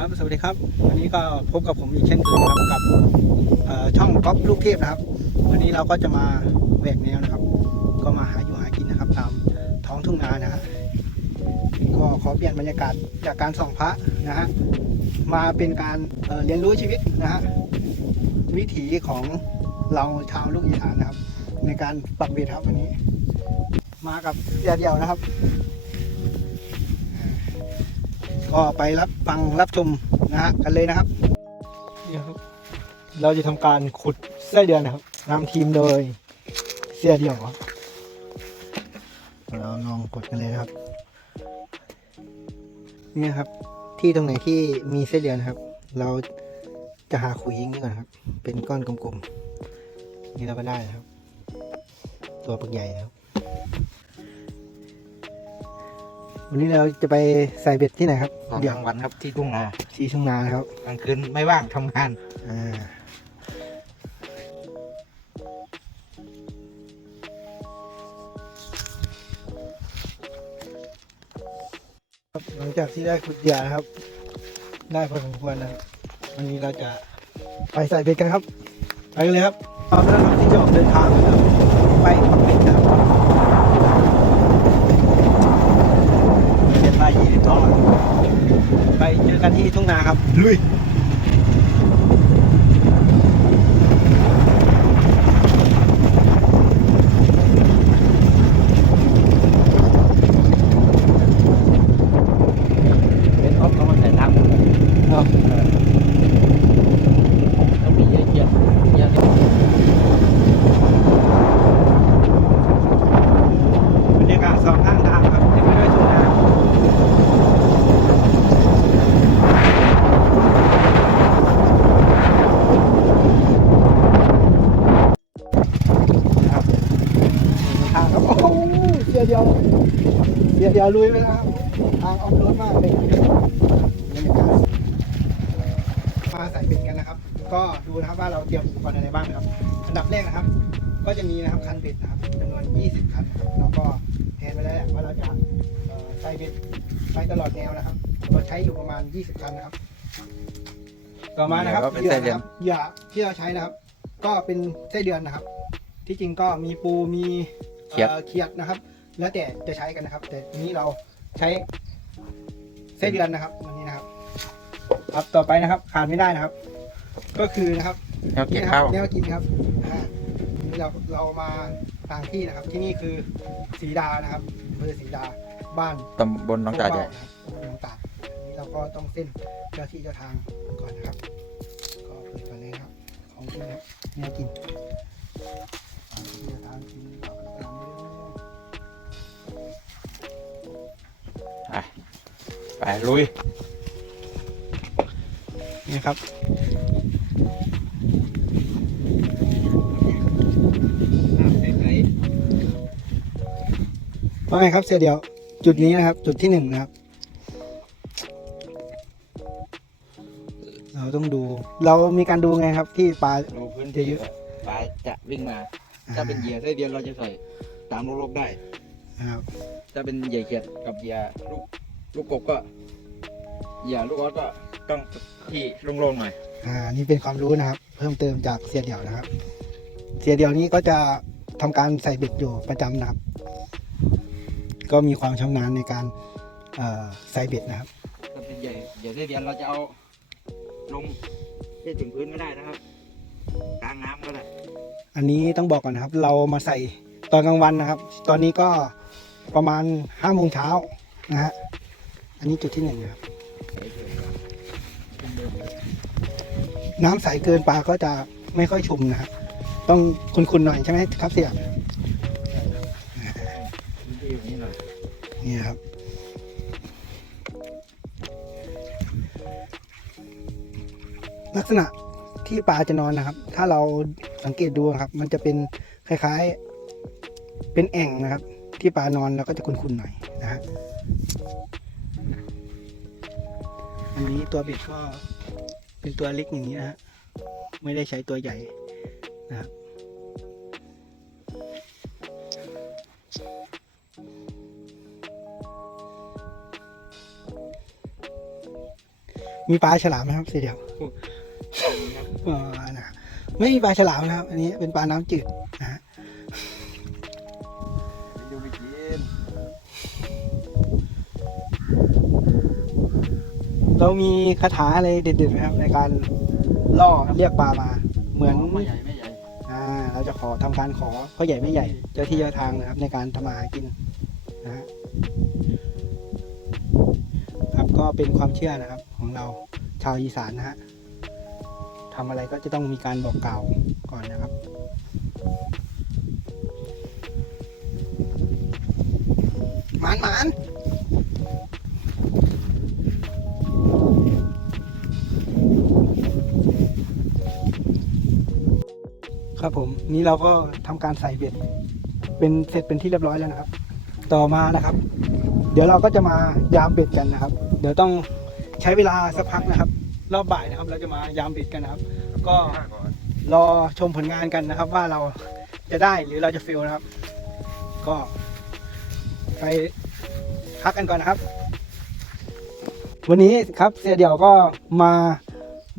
ครับสวัสดีครับ วันนี้ก็พบกับผมอีกเช่นเคยครับกับช่องก๊อฟลูกเทพนะครับ วันนี้เราก็จะมาแหวกแนวนะครับ ก็มาหาอยู่หากินนะครับ ตามท้องทุ่งนานะฮะก็ขอเปลี่ยนบรรยากาศจากการส่องพระนะฮะมาเป็นการเเรียนรู้ชีวิตนะฮะวิถีของเราชาวลูกอีสานนะครับ ในการปักเบ็ดครับวันนี้ มากับเสียเดียวนะครับ ก็ไปรับฟังรับชมนะฮะกันเลยนะครับนี่ครับ เราจะทำการขุดไส้เดือนนะครับนำทีมโดยเสียเดียวครับเราลองกดกันเลยนะครับนี่ครับ ที่ตรงไหนที่มีไส้เดือนนะครับ เราจะหาขุยอย่างนี้ก่อนครับ เป็นก้อนกลมๆนี่เราก็ได้นะครับ ตัวปักใหญ่นะครับ วันนี้เราจะไปใส่เบ็ดที่ไหนครับตอนเดี๋กยวลางวันครับที่ทุ่งนาที่ช่วงนานะครับกลางคืนไม่ว่างทำงานอ่าครับหลังจากที่ได้ขุดเหยื่อนะครับ ได้พอสมควรนะครับวันนี้เราจะไปใส่เบ็ดกันครับ ไปกันเลยครับพร้อมแล้วครับที่จะออกเดินทางนะครับไปปักเบ็ดนะครับ เจ็ดมายี่สิบดอลลาร์ ไปเจอ กันที่ทุ่งนาครับลุย เป็นออฟเขามาใส่ทางหมดเลย เนาะ ต้องมีเยอะเยอะเยอะ บรรยากาศสองข้างทางครับเต็มไปด้วยทุ่งนาครับทางครับโอ้โหเสียเดียว เสียเดียวลุยไปแล้วครับทางออฟโรดมากเลยบรรยากาศมาใส่เบ็ดกันนะครับ ก็ดูนะครับว่าเราเตรียมอุปกรณ์อะไรบ้างนะครับ อันดับแรกนะครับ ก็จะมีนะครับคันเบ็ดนะครับจำนวน 20 คันนะครับแล้วก็แทนไปแล้วแหละว่าเราจะเอ่อใส่เบ็ดไปตลอดแนวนะครับเราใช้อยู่ประมาณ 20 คันนะครับ ต่อมานะครับเหยื่อนะครับเหยื่อที่เราใช้นะครับ ก็เป็นไส้เดือนนะครับ ที่จริงก็มีปูมีอ่อเขียดนะครับ แล้วแต่จะใช้กันนะครับ แต่ทีนี้เราใช้ไส้เดือนนะครับวันนี้นะครับ ครับต่อไปนะครับขาดไม่ได้นะครับ ก็คือนะครับแนวเก็บข้าวแนวกินครับอ่านี่เราเรามาต่างที่นะครับ ที่นี่คือสีดานะครับอำเภอสีดาบ้านตำบลหน้องจ่าใหญ่โคกเบ้านะครับตำบลหนองตาดนี่เราก็ต้องเส้นเจ้าที่เจ้าทางก่อนนะครับ ก็เปิดก่อนเลยนะครับของกินครับแนวกินเจ้าที่เจ้าทางกิน ลุย นี่ครับ ว่าไงครับเสียเดียว จุดนี้นะครับ จุดที่หนึ่งนะครับ เราต้องดู เรามีการดูไงครับที่ปลา ดูพื้นที่ปลาจะวิ่งมา ถ้าเป็นเหยื่อไส้เดียวเราจะใส่ตามโลกได้นะครับ ถ้าเป็นเหยื่อเขียดกับเหยื่อลูก ลูกกบก็เหยื่อลูกออสก็ต้องที่โล่งๆหน่อย อ่า นี่เป็นความรู้นะครับ เพิ่มเติมจากเสียเดี่ยวนะครับ เสียเดี่ยวนี้ก็จะทำการใส่เบ็ดอยู่ประจำนะครับ ก็มีความชำนาญในการเอ่อใส่เบ็ดนะครับ ถ้าเป็นเหยื่อเหยื่อไส้เดียวเราจะเอาลงให้ถึงพื้นไม่ได้นะครับกลางน้ำก็ได้อันนี้ต้องบอกก่อนนะครับ เรามาใส่ตอนกลางวันนะครับ ตอนนี้ก็ประมาณห้าโมงเช้านะฮะ อันนี้จุดที่หนึ่งครับ น้ำใสเกินปลาก็จะไม่ค่อยชุ่มนะครับต้องคุณๆหน่อยใช่ไหมครับเสี่ยนี่ครับลักษณะที่ปลาจะนอนนะครับ ถ้าเราสังเกตดูครับ มันจะเป็นคล้ายๆ เป็นแอ่งนะครับ ที่ปลานอนแล้วก็จะคุ้นๆหน่อยนะฮะ อันนี้ตัวเบ็ดก็เป็นตัวเล็กอย่างนี้นะฮะ ไม่ได้ใช้ตัวใหญ่นะครับมีปลาฉลามไหมครับเสียเดียวอ๋อนะไม่มีปลาฉลามนะครับ อันนี้เป็นปลาน้ำจืดนะฮะดู เรามีคาถาอะไรเด็ดๆไหมครับในการล่อเรียกปลามา เหมือนไม่ใหญ่ไม่ใหญ่อ่าเราจะขอทำการขอพ่อใหญ่ไม่ใหญ่ เจ้าที่เจ้าทางนะครับ ในการทำมาหากินนะฮะครับก็เป็นความเชื่อนะครับของเราชาวอีสานนะฮะทำอะไรก็จะต้องมีการบอกกล่าวก่อนนะครับหมานหมาน ผมนี่เราก็ทำการใส่เบ็ด เป็นเสร็จเป็นที่เรียบร้อยแล้วนะครับ ต่อมานะครับ เดี๋ยวเราก็จะมายามเบ็ดกันนะครับ เดี๋ยวต้องใช้เวลาสักพักนะครับ รอบบ่ายนะครับเราจะมายามเบ็ดกันนะครับ ก็รอชมผลงานกันนะครับ ว่าเราจะได้หรือเราจะฟิลนะครับ ก็ไปพักกันก่อนนะครับ วันนี้ครับเสียเดี่ยวก็มา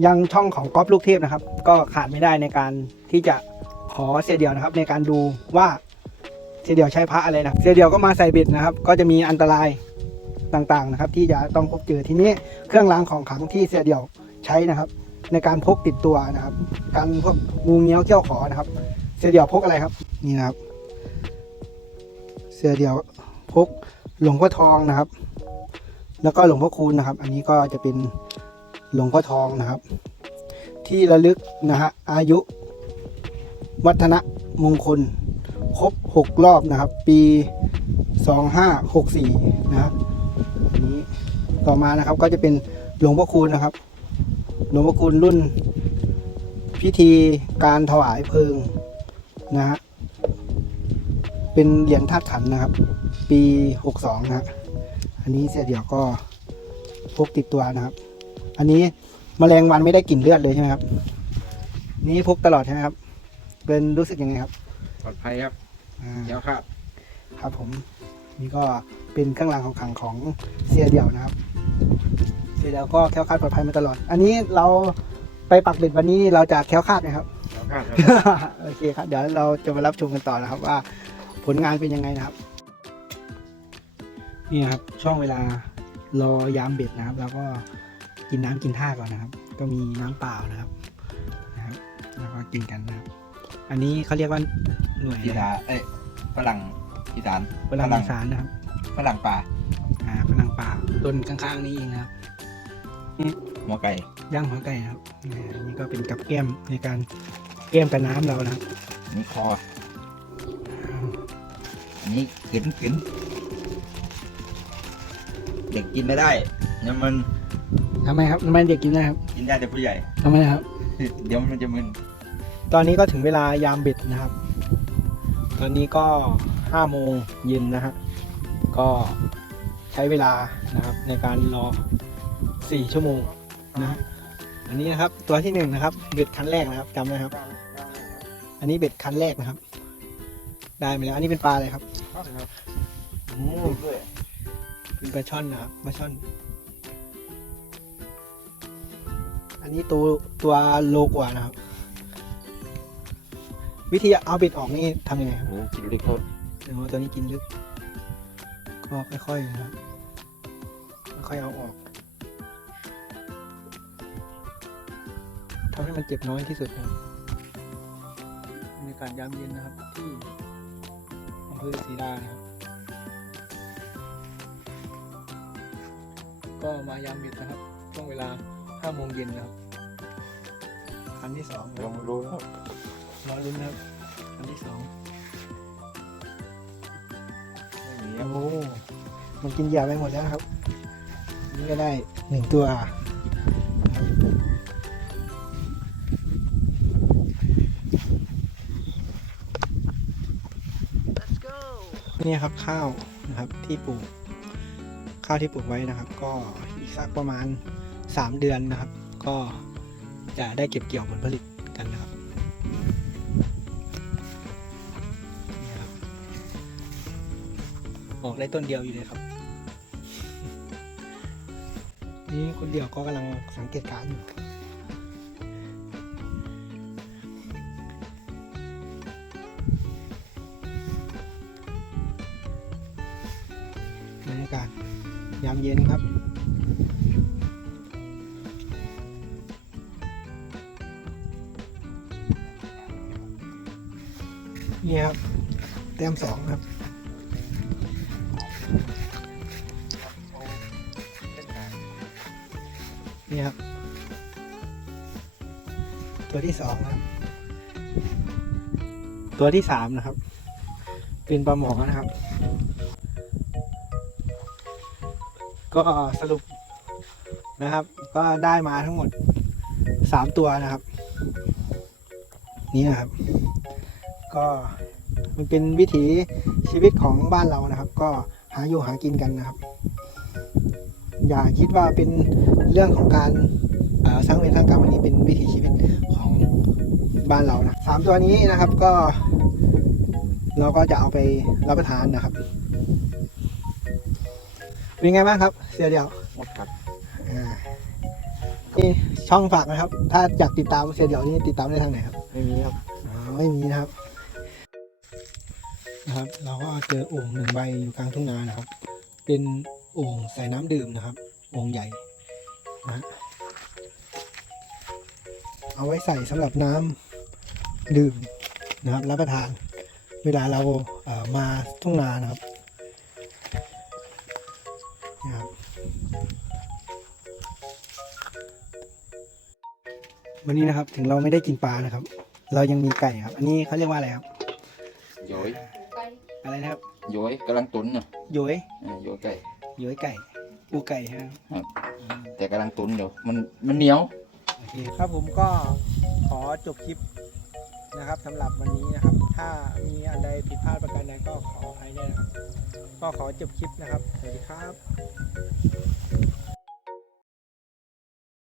ยังช่องของก๊อฟลูกเทพนะครับ ก็ขาดไม่ได้ในการที่จะ อเสียเดียวนะครับ ในการดูว่าเสียเดียวใช้พระอะไรนะเสียเดียวก็มาใส่เบ็ดนะครับ ก็จะมีอันตรายต่างๆนะครับ ที่จะต้องพบเจอทีนี้เครื่องรางของขลังที่เสียเดียวใช้นะครับ ในการพกติดตัวนะครับ การพวกงูเงี้ยวเขี้ยวขอนะครับ เสียเดียวพกอะไรครับนี่นะครับ เสียเดียวพกหลวงพ่อทองนะครับ แล้วก็หลวงพ่อคูณนะครับ อันนี้ก็จะเป็นหลวงพ่อทองนะครับ ที่ระลึกนะฮะอายุ วัฒนมงคล ครบ 6 รอบนะครับ ปี 2564 นะนนี้ต่อมานะครับก็จะเป็นหลวงพ่อคูณนะครับ หลวงพ่อคูณรุ่นพิธีการถวายเพลิงนะฮะเป็นเหรียญธาตุขันนะครับ ปี 62 นะฮะอันนี้เสียเดี่ยวก็พกติดตัวนะครับ อันนี้มแมลงวันไม่ได้กลิ่นเลือดเลยใช่ไหมครับ นี่พกตลอดใช่ไหมครับ เป็นรู้สึกยังไงครับปลอดภัยครับอ่าเดี๋ยวครับ ครับผมนี่ก็เป็นเครื่องรางของขลังของเสียเดี่ยวนะครับ เสียเดี่ยวก็แคล้วคลาดปลอดภัยมาตลอด อันนี้เราไปปักเบ็ดวันนี้เราจะแคล้วคลาดไหมครับ เดี๋ยวครับ โอเคครับ เดี๋ยวเราจะมารับชมกันต่อนะครับว่าผลงานเป็นยังไงนะครับ นี่นะครับช่วงเวลารอยามเบ็ดนะครับ แล้วก็กินน้ำกินท่าก่อนนะครับ ก็มีน้ำเปล่านะครับนะครับ แล้วก็กินกันนะครับ อันนี้เขาเรียกว่าหน่วยอีสานเอ้ยฝรั่งอีสานเวลาอีสานนะครับฝรั่งป่าอ่าพนังป่าต้นข้างๆนี้เองนะครับหัวไก่ย่างหัวไก่นะครับอ่าอันนี่ก็เป็นกับแก้มในการแก้มกับน้ำเรานะครับอันนี่คออันนี้กึ๋นกึ๋นเด็กกินไม่ได้เนี่ยมันทำไมครับทำไมเด็กกินได้ครับกินได้แต่ผู้ใหญ่ทำไมครับ เดี๋ยวมันจะมึน ตอนนี้ก็ถึงเวลายามเบ็ดนะครับ ตอนนี้ก็ห้าโมงเย็นนะฮะก็ใช้เวลานะครับในการรอสี่ชั่วโมงนะอันนี้นะครับตัวที่หนึ่งนะครับเบ็ดคันแรกนะครับจำได้ครับ อันนี้เบ็ดคันแรกนะครับ ได้มาแล้วอันนี้เป็นปลาอะไรครับโอ้ด้วยเป็นปลาช่อนนะครับปลาช่อน อันนี้ตัวตัวโลกว่านะครับ วิธีเอาเบ็ดออกนี่ทำยังไงครับโอ้กินลึกเขาเดี๋ยวตัวนี้กินลึก ก็ค่อยๆนะครับค่อยๆเอาออกทำให้มันเจ็บน้อยที่สุดนะครับบรรยากาศยามเย็นนะครับ ที่อำเภอศรีดานะครับก็มายามเย็นนะครับ ช่วงเวลา5โมงเย็นนะครับคันที่สองนะคลรัอบงรู้ครับ รอลุ้นนะครับคันที่สองไม่มีครับโอ้มันกินเหยาไปหมดแล้วนะครับ นี่ก็ได้หนึ่งตัวนี่ครับข้าวนะครับที่ปลูกข้าวที่ปลูกไว้นะครับ ก็อีกสักประมาณ 3 เดือนนะครับ ก็จะได้เก็บเกี่ยวผลผลิต ได้ต้นเดียวอยู่เลยครับ นี่คนเดียวก็กำลังสังเกตการอยู่บรรยากาศยามเย็นครับนี่ครับ แต้มสองครับ นี่ครับ ตัวที่สองนะครับ ตัวที่สามนะครับ เป็นปลาหมอนะครับ ก็สรุปนะครับ ก็ได้มาทั้งหมดสามตัวนะครับ นี่นะครับ ก็มันเป็นวิถีชีวิตของบ้านเรานะครับ ก็หาอยู่หากินกันนะครับ อย่าคิดว่าเป็น เรื่องของการเอ่อสร้างเวรสร้างกรรมอันนี้เป็นวิถีชีวิตของบ้านเรานะสามตัวนี้นะครับก็ เราก็จะเอาไปรับประทานนะครับเป็นไงบ้างครับ เสียเดียวหมดครับอ่านี่ช่องฝากนะครับ ถ้าอยากติดตามเสียเดียวนี่ติดตามได้ทางไหนครับ ไม่มีครับอ๋อไม่มีนะครับ นะครับ เราก็เจอโอ่งหนึ่งใบอยู่กลางทุ่งนานะครับ เป็นโอ่งใส่น้ำดื่มนะครับ โอ่งใหญ่ นะฮะเอาไว้ใส่สำหรับน้ำดื่มนะครับรับประทานเวลาเราเอ่อมาทุ่งนานะครับนี่ครับวันนี้นะครับถึงเราไม่ได้กินปลานะครับ เรายังมีไก่ครับ อันนี้เขาเรียกว่าอะไรครับโยยอะไรนะครับโยยกำลังตุนเนาะโยยอ่าโยยไก่โยยไก่ ปูไก่ใช่ไหมครับครับ แต่กำลังตุนเดี๋ยวมันมันเหนียว โอเคครับผมก็ขอจบคลิปนะครับสำหรับวันนี้นะครับ ถ้ามีอันใดผิดพลาดประการใดก็ขออภัยด้วยนะครับ ก็ขอจบคลิปนะครับ สวัสดีครับ